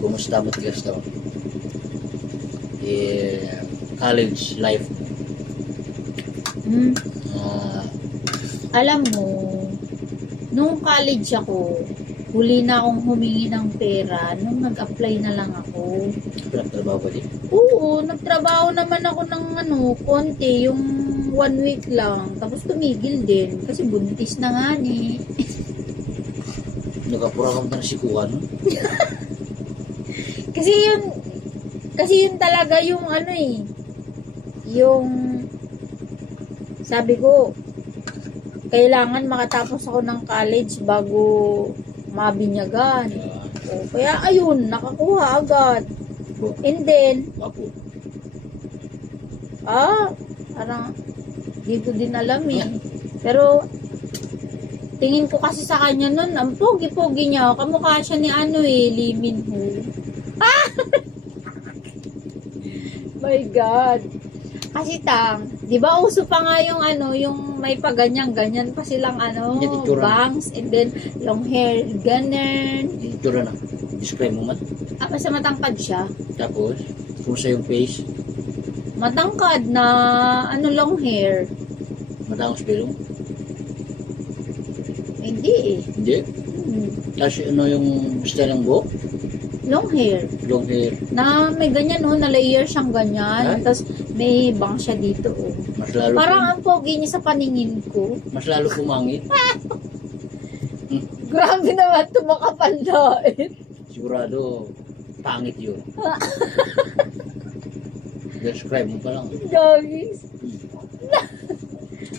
Kumusta mo tigas to? College life. Alam mo, nung college ako, huli na akong humingi ng pera nung nag-apply na lang ako. Trabaho ba din? Oo, nagtrabaho naman ako ng konti, yung 1 week lang. Tapos tumigil din, kasi buntis na nga ni. Nagapura ka mo na sikuan. Kasi yun talaga yung yung sabi ko, kailangan makatapos ako ng college bago mabinyagan. O, kaya ayun, nakakuha agad. And then, parang di ko din alam eh. Pero, tingin ko kasi sa kanya nun, ang pogi-pogi niya. Kamukha siya ni Lee Min Ho. My God. Kasi di ba uso pa nga yung yung may paganyan-ganyan pa silang bangs, and then long hair, ganun. Tura na. Describe mo man. Basta matangkad siya. Tapos, kumusta yung face? Matangkad na long hair. Matangos bilong? Hindi eh. Hindi? Tapos yung style ng buhok? Long hair. Long hair. Na may ganyan na-layer siyang ganyan. Ay? Tapos may bang siya dito Mas lalo Parang ang pogi niya sa paningin ko. Mas lalo pumangit. Grabe naman, tumakapanlait. Sigurado, pangit yun. Describe mo pa lang. Doggies.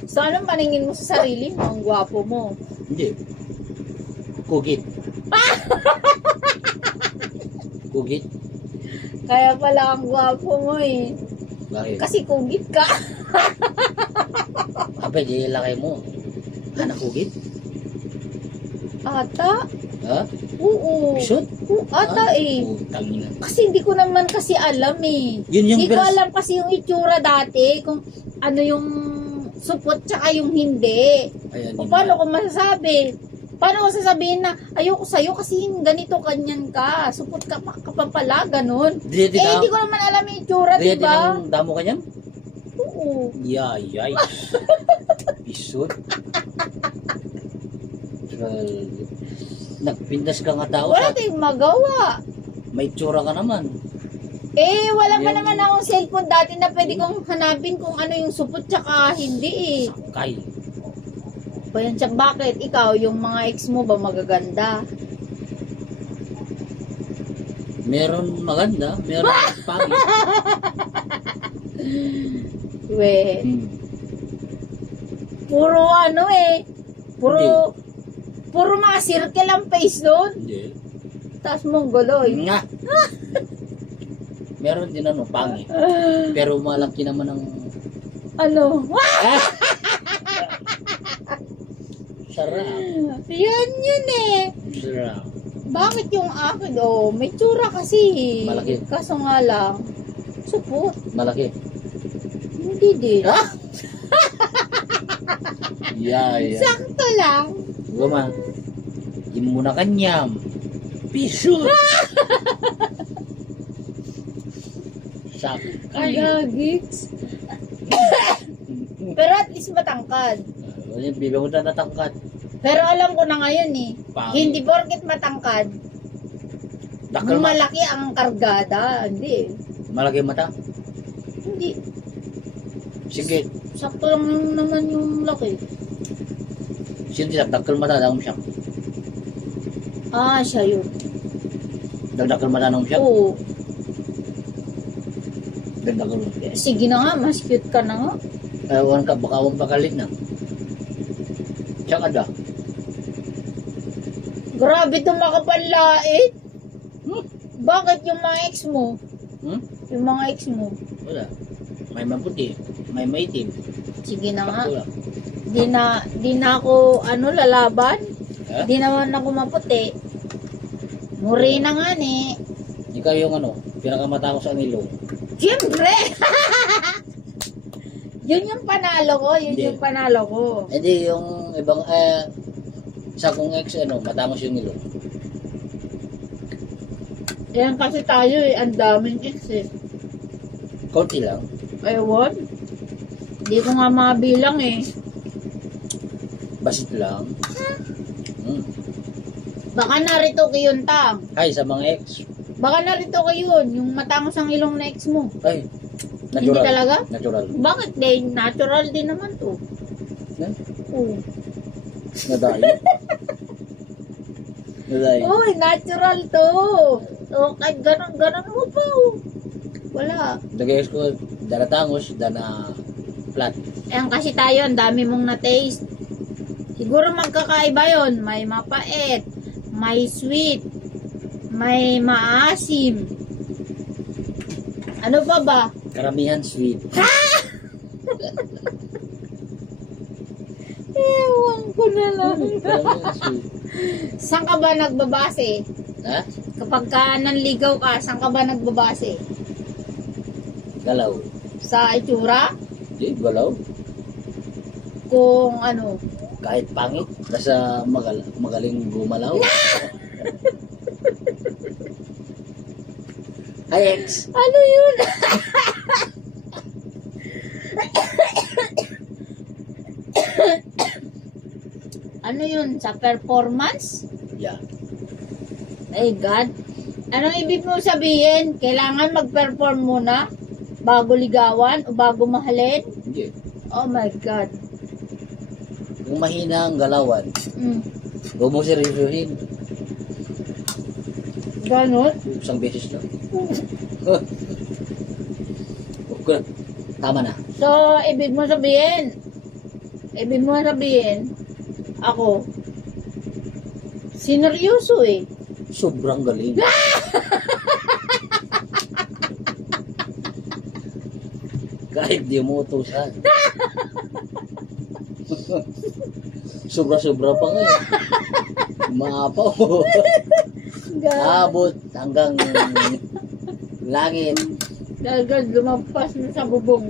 So, anong paningin mo sa sarili mo? Ang gwapo mo. Hindi. Kugit. Kugit? Kaya pala ang gwapo mo eh. Bakit? Kasi kugit ka. Abay, di laki mo. Anak kugit? Ata? Ha? Oo. Bisot? Ata eh. Tangina. Kasi hindi ko naman kasi alam eh. Yun yung Hindi ko alam kasi yung itsura dati. Kung ano yung supot tsaka yung hindi. Ayan, O paano ko masasabi? Paano ko sasabihin na ayoko sa'yo kasi ganito kanyan ka. Supot ka pa pala, ganun. Hindi ko naman alam yung itsura, Diyati diba? ng damo ka niyan? Oo. Yay. Bisot. Nagpindas ka nga tao. Wala tayong magawa. May tsura ka naman. Wala pa naman akong cellphone dati na pwede kong hanapin kung ano yung supot tsaka hindi eh. Sakay. Bayan siya, bakit? Ikaw, yung mga ex mo ba magaganda? Meron maganda, meron pangit. Puro puro mga circle ang face doon. Hindi. Tapos mongoloy. Nga. Meron din pangit. Pero malaki naman ang sarap. Yun eh. Sarap. Bakit yung akin? May tsura kasi. Malaki. Kaso nga lang, supot. Malaki. Hindi din. Yay. Sakto lang. Guma. Yung muna kanyam. Piso. Sakay. Agagigs. Pero at least matangkad. Yung bibi mo na natangkat. Pero alam ko na ngayon eh. Pangit. Hindi porket matangkad. Dakal Malaki ang kargada. Hindi. Malaki mata. Hindi. Sige. Sakto lang naman yung laki. Sino sila? Dakal mata daw siya. Siya yun. Dakal mata daw siya. Oo. Dakal. Sige na nga, mas cute ka na nga. Ewan ka, baka huwag pakalit na. Tsaka da. Grabe itong makapanlait. Bakit yung mga ex mo? Yung mga ex mo? Wala. May maputi. May maitim. Sige na nga. Wala. Di na ako lalaban. Ha? Di naman ako maputi. Muri na nga ni. Ikaw yung pinakamata ko sa nilo. Siyempre! Yun yung panalo ko. Hindi. Yung panalo ko. Hindi, yung ibang, sa kong ex, matamos yung nilo. Yan kasi tayo eh, ang daming ex eh. Konti lang. Ewan. Hindi ko nga mabilang eh. Basit lang. Baka narito kayo tang. Ay, sa mga ex. Baka narito kayo yung matangos ang ilong na ex mo. Ay, Hindi natural. talaga? Natural. Bakit din? Natural din naman to. Eh? Oo. Nadayo. Nadayo. Uy, natural to. O, kahit ganon mo pa. Oh. Wala. Dagay ko, dana tangos, dana flat. Ayan kasi tayo, ang dami mong na-taste. Siguro magkakaiba yon. May mapait, may sweet, may maasim. Ano pa ba? Karamihan sweet. Ewan ko na lang. Karamihan sweet. Saan ka ba nagbabase? Ha? Kapag ka nanligaw ka, saan ka ba nagbabase? Galaw. Sa itsura? Di, galaw. Kung ano? Kahit pangit, basta magaling gumalaw. Ay, ex. Ano yun? Ano yun? Sa performance? Yeah. Ay God. Anong ibig mo sabihin? Kailangan mag-perform muna bago ligawan o bago mahalin? Hindi. Oh my God. Kung mahina ang galawan, huwag mo seryosohin. Ganon? Isang beses lang. Okay. Tama na. So, ibig mo sabihin, ako, sineryoso eh. Sobrang galing. Kahit di mo utusan. Sobra-sobra pa nga eh. Maapaw. Abot hanggang langit. Dahil lumampas na sa bubong.